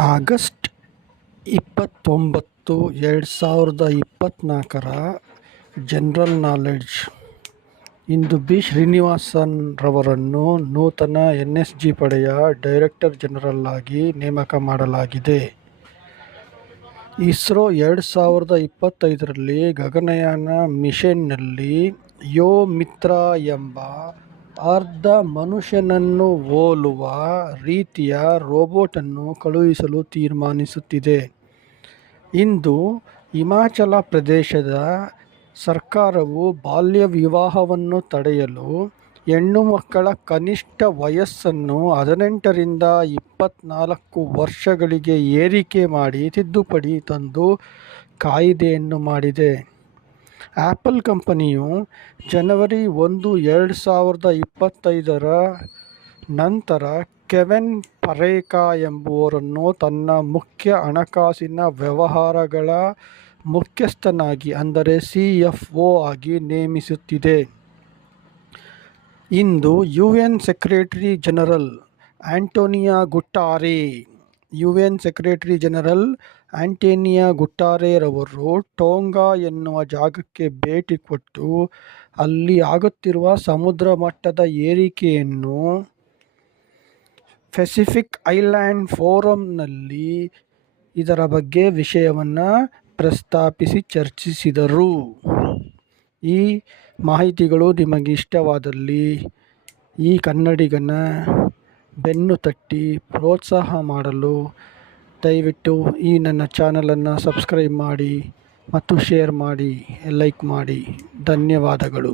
August ಇಪ್ಪತ್ತೊಂಬತ್ತು ಎರಡು ಸಾವಿರದ ಇಪ್ಪತ್ತ್ನಾಲ್ಕರ ಜನರಲ್ ನಾಲೆಡ್ಜ್. ಇಂದು ಬಿ. ಶ್ರೀನಿವಾಸನ್ ರವರನ್ನು ನೂತನ ಎನ್ ಎಸ್ ಜಿ ಪಡೆಯ ಡೈರೆಕ್ಟರ್ ಜನರಲ್ ಆಗಿ ನೇಮಕ ಮಾಡಲಾಗಿದೆ. ಇಸ್ರೋ ಎರಡು ಸಾವಿರದ ಇಪ್ಪತ್ತೈದರಲ್ಲಿ ಗಗನಯಾನ ಮಿಷನ್ನಲ್ಲಿ ಯೋ ಮಿತ್ರ ಎಂಬ ಅರ್ಧ ಮನುಷ್ಯನನ್ನು ಹೋಲುವ ರೀತಿಯ ರೋಬೋಟನ್ನು ಕಳುಹಿಸಲು ತೀರ್ಮಾನಿಸುತ್ತಿದೆ. ಇಂದು ಹಿಮಾಚಲ ಪ್ರದೇಶದ ಸರ್ಕಾರವು ಬಾಲ್ಯ ವಿವಾಹವನ್ನು ತಡೆಯಲು ಹೆಣ್ಣು ಮಕ್ಕಳ ಕನಿಷ್ಠ ವಯಸ್ಸನ್ನು ಹದಿನೆಂಟರಿಂದ ಇಪ್ಪತ್ತ್ನಾಲ್ಕು ವರ್ಷಗಳಿಗೆ ಏರಿಕೆ ಮಾಡಿ ತಿದ್ದುಪಡಿ ತಂದು ಕಾಯಿದೆಯನ್ನು ಮಾಡಿದೆ. ಆ್ಯಪಲ್ ಕಂಪನಿಯು ಜನವರಿ ಒಂದು, ಎರಡು ಸಾವಿರದ ಇಪ್ಪತ್ತೈದರ ನಂತರ ಕೆವೆನ್ ಪರೇಕಾ ಎಂಬುವರನ್ನು ತನ್ನ ಮುಖ್ಯ ಹಣಕಾಸಿನ ವ್ಯವಹಾರಗಳ ಮುಖ್ಯಸ್ಥನಾಗಿ, ಅಂದರೆ ಸಿ ಎಫ್ ಒ ಆಗಿ ನೇಮಿಸುತ್ತಿದೆ. ಇಂದು U N secretary general Antonio Guterres U N secretary general Antonio ಗುಟ್ಟಾರೆರವರು Tonga ಎನ್ನುವ ಜಾಗಕ್ಕೆ ಭೇಟಿ ಕೊಟ್ಟು ಅಲ್ಲಿ ಆಗುತ್ತಿರುವ ಸಮುದ್ರ ಮಟ್ಟದ ಏರಿಕೆಯನ್ನು ಪೆಸಿಫಿಕ್ ಐಲ್ಯಾಂಡ್ ಫೋರಮ್ನಲ್ಲಿ ಇದರ ಬಗ್ಗೆ ವಿಷಯವನ್ನು ಪ್ರಸ್ತಾಪಿಸಿ ಚರ್ಚಿಸಿದರು. ಈ ಮಾಹಿತಿಗಳು ನಿಮಗೆ ಇಷ್ಟವಾದಲ್ಲಿ ಈ ಕನ್ನಡಿಗನ ಬೆನ್ನು ತಟ್ಟಿ ಪ್ರೋತ್ಸಾಹ ಮಾಡಲು ದಯವಿಟ್ಟು ಈ ನನ್ನ ಚಾನಲನ್ನು ಸಬ್ಸ್ಕ್ರೈಬ್ ಮಾಡಿ ಮತ್ತು ಶೇರ್ ಮಾಡಿ, ಲೈಕ್ ಮಾಡಿ. ಧನ್ಯವಾದಗಳು.